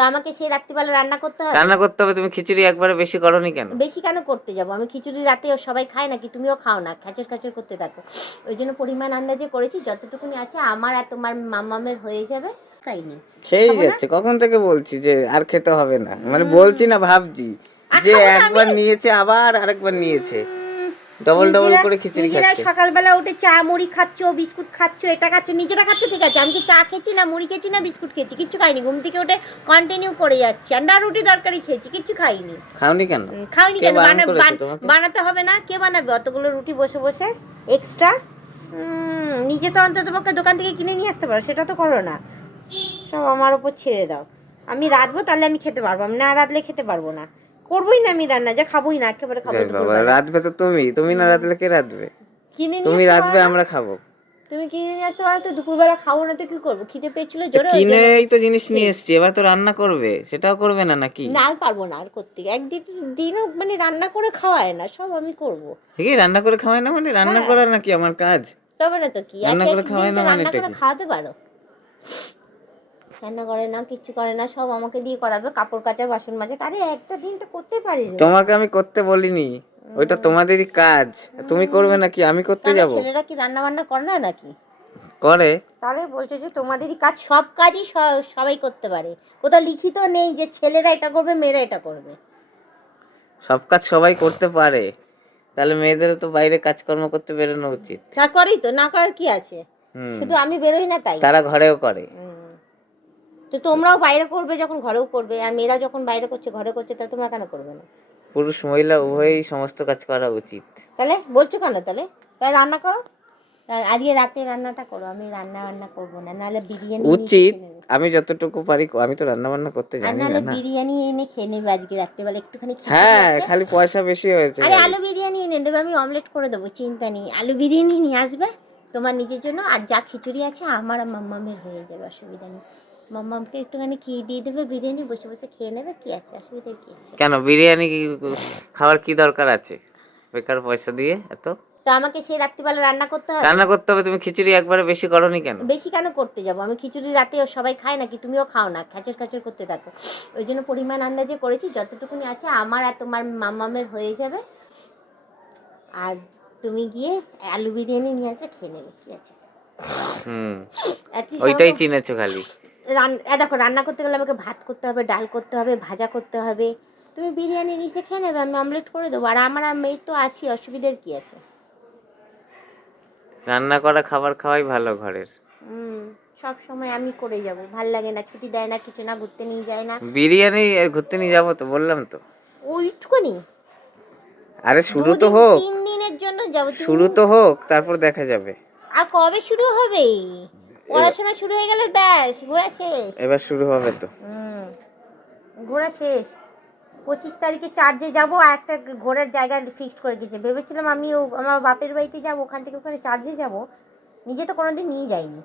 তো আমাকে সেই রাত্রিবেলা রান্না করতে হবে? রান্না করতে হবে। তুমি খিচুড়ি একবারে বেশি করনি কেন? বেশি কেন করতে যাবো? আমি খিচুড়ি রাতে সবাই খায় নাকি? তুমিও খাও না, খ্যাচর খ্যাচর করতে থাকো। ওই জন্য পরিমাণ আন্দাজে করেছি, যতটুকুনি আছে আমার আর তোমার মাম্মামের হয়ে যাবে। খাইনি, খেয়েই খাবো না। যাচ্ছে, কখন থেকে বলছি যে আর খেতে হবে না, মানে বলছি না, ভাবছি আর যে খাবো না একবার আমি। নিয়েছে আবার আরেকবার নিয়েছে, ডবল ডবল করে খিচুড়ি নিজেরা খাচ্ছে। সকালবেলা উঠে চা মুড়ি খাচ্ছ, বিস্কুট খাচ্ছ, এটা খাচ্ছ, নিজেরা খাচ্ছ, ঠিক আছে। আমি কি চা খেয়েছি না মুড়ি খেয়েছি না বিস্কুট খেয়েছি? কিচ্ছু খাইনি। ঘুম থেকে উঠে কন্টিনিউ করে যাচ্ছি, আর না রুটি তরকারি খেয়েছি, কিচ্ছু খাইনি। খাওনি কেন? খাওনি কে কেন? বারণ করেছে তোমাকে? বানাতে হবে না? কে বানাবে অতগুলো রুটি বসে বসে এক্সট্রা? নিজে তো অন্তত পক্ষে দোকান থেকে কিনে নিয়ে আসতে পারো, সেটা তো করো না। সব আমার ওপর ছেড়ে দাও। আমি রাঁধবো, তাহলে আমি খেতে পারবো। আমি না রাঁধলে খেতে পারবো না। করবোই না আমি রান্না, যা খাবোই না, একেবারে খাবো দুপুরবেলা। রাঁধবে তো তুমি না রাঁধলে কে রাঁধবে? কিনে নিয়ে তুমি আসতে পারো রাঁধবে, না? আমরা খাবো। তুমি কিনে নিয়ে আসতে পারো তো, দুপুরবেলা খাবো না তো কি করবো? খিদে পেয়েছিল জোরে, ওই জন্য কিনেই তো জিনিস নিয়ে এসছি, এবার তো রান্না করবে, সেটাও করবে না নাকি? না, আর পারবো না আর করতে। একদিন দিনও মানে রান্না করে খাওয়ায় না, সব আমি করবো। ঠিকই, রান্না করে খাওয়ায় না মানে? রান্না হ্যাঁ, করা নাকি আমার কাজ? তবে না তো কি, রান্না করে একদিন খাওয়ায় তো না মানে রান্না এটা করে কি? খাওয়াতে পারো। রান্না করে না, কিচ্ছু করে না, সব আমাকে দিয়ে করাবে। কাপড় কাচা, বাসন মাজা, আরে একটা দিন তো করতে পারি রে। তোমাকে আমি করতে বলিনি, ওইটা তোমাদেরই কাজ। তুমি করবে নাকি আমি করতে কেন, যাব? ছেলেরা কি রান্না বান্না করে না নাকি? করে। তাহলে বলছো যে তোমাদেরই কাজ? সব কাজই সবাই করতে পারে। কোথাও লিখিত নেই যে ছেলেরা এটা করবে, মেয়েরা এটা করবে। সব কাজ সবাই করতে পারে, তাহলে মেয়েদেরও তো বাইরে কাজকর্ম করতে বেরোনো উচিত। না করেই তো, না করার কি আছে? শুধু আমি বেরোই না তাই? তারা ঘরেও করে। তো তোমরাও বাইরে করবে যখন ঘরেও করবে, আর মেয়েরা যখন বাইরে করছে ঘরে করছে, তাহলে তোমরা কেন করবে না? পুরুষ মহিলা উভয়ই সমস্ত কাজ করা উচিত। তাহলে বলছো কেন? তাহলে তাহলে রান্না করো, আজকে রাতে রান্নাটা করো। আমি রান্না করবো না, নাহলে বিরিয়ানি উচিত, আমি যতটুকু পারি, আমি তো রান্না বান্না করতে আর জানি নাহলে না। বিরিয়ানি এনে খেয়ে নেবে আজকে রাত্রেবেলা, একটুখানি খিচুড়ি হ্যাঁ, আছে। খালি পয়সা বেশি হয়েছে। আরে আলু বিরিয়ানি এনে দেবে, আমি অমলেট করে দেবো, চিন্তা নেই। আলু বিরিয়ানি নিয়ে আসবে তোমার নিজের জন্য, আর যা খিচুড়ি আছে আমার আর মাম্মামের হয়ে যাবে, অসুবিধা নেই। মাম্মামকে একটুখানি খেয়ে দিয়ে দেবে বিরিয়ানি, বসে বসে খেয়ে নেবে, কি আছে, অসুবিধা কি আছে? কেন বিরিয়ানি খাওয়ার কি দরকার আছে বেকার পয়সা দিয়ে এত? তো আমাকে সেই রাত্রিবেলা রান্না করতে হবে? রান্না করতে হবে। তুমি খিচুড়ি একবারে বেশি করনি কেন? বেশি কেন করতে যাবো? আমি খিচুড়ি রাতে সবাই খায় নাকি? তুমিও খাও না, খ্যাচর খ্যাচর করতে থাকো। ওই জন্য পরিমাণ আন্দাজে করেছি, যতটুকুনি আছে আমার আর তোমার মাম্মামের হয়ে যাবে। আর তুমি গিয়ে আলু বিরিয়ানি নিয়ে আসবে, খেয়ে নেবে, কি আছে? ওইটাই চিনেছো খালি। দেখো, রান্না করতে গেলে আমাকে ভাত করতে হবে, ডাল করতে হবে, ভাজা করতে হবে। তুমি বিরিয়ানি নিচে খেয়ে নেবে, আমি অমলেট করে দেবো। আর আমার আর মেয়ে তো আছি, অসুবিধার কি আছে? রান্না করা খাবার খাওয়াই ভালো ঘরের। সব সময় আমি করে যাব, ভাল লাগে না। ছুটি দেয় না, কিছু না, ঘুরতে নিয়ে যায় না। বিরিয়ানি ঘুরতে নিয়ে যাবো তো, বললাম তো। ওইটুকুনি? আরে শুরু তো 2 দিন হোক, 3 দিনের জন্য যাব। শুরু তো হোক, তারপর দেখা যাবে। আর কবে শুরু হবে? পড়াশোনা শুরু হয়ে গেলে ব্যাস, ঘোরা শেষ। এবার শুরু হবে তো। ঘোরা শেষ। 25 তারিখে চার্জে যাব, আর একটা ঘোরার জায়গা ফিক্সড করে দিয়েছে। ভেবেছিলাম আমি আমার বাপের বাড়িতে যাব, ওখান থেকে ওখানে চার্জে যাব। নিজে তো কোনোদিন নিয়ে যাইনি।